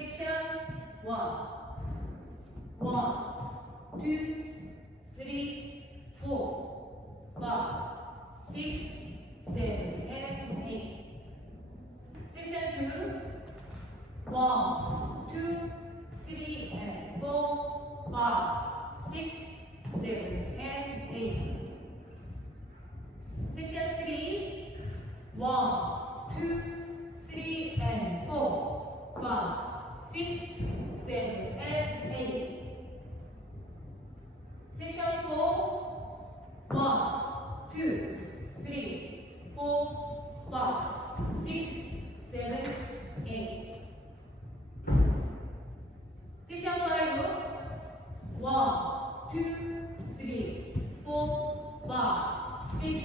Section 1. 1, 2, 3, 4, 5, 6, 7, and 8. Section 2. 1, 2, 3, and 4, 5, 6, 7, and 8. Section 3. 1, 2, 3, and 4, 5, 6, 7, and 8. Section 4. 1, 2, 3, 4, 5, 6, 7, 8. Section 5. 1, 2, 3, 4, 5, 6,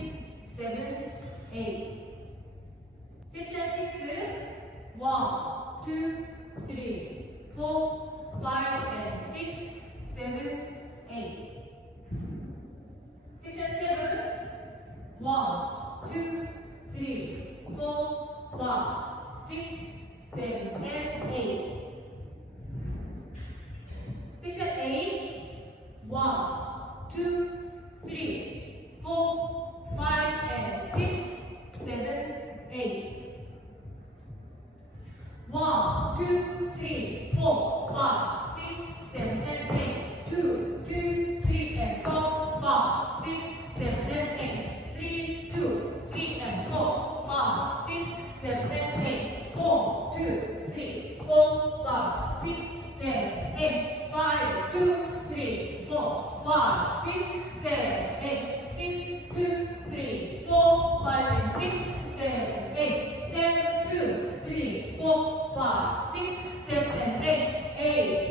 7, 8. Section 6. 1, 2, 3, 4, 5, and 6, 7, 8. Section 7. 1, 2, 3, 4, 5, 6, 7, and 8. Section 8. 1, 2, 3, 4, 5, and 6, 7, 8. 1, 2, 3, 4, 5, 6, 7, and 8. 2, 2, 3, and 4, 5, 6, 7, and 8. 3, 2, 3, and 4, 5, 6, 7, and 8. 4, 2, 3, 4, 5, 6, 7, 8. 5, 2, 3, 4, 5, 6, 7, 8. 6, 2, 3, 4, 5, and 6, 7, 8. 7, 2, 3, 4, 5, 6, 7, and 8. 8,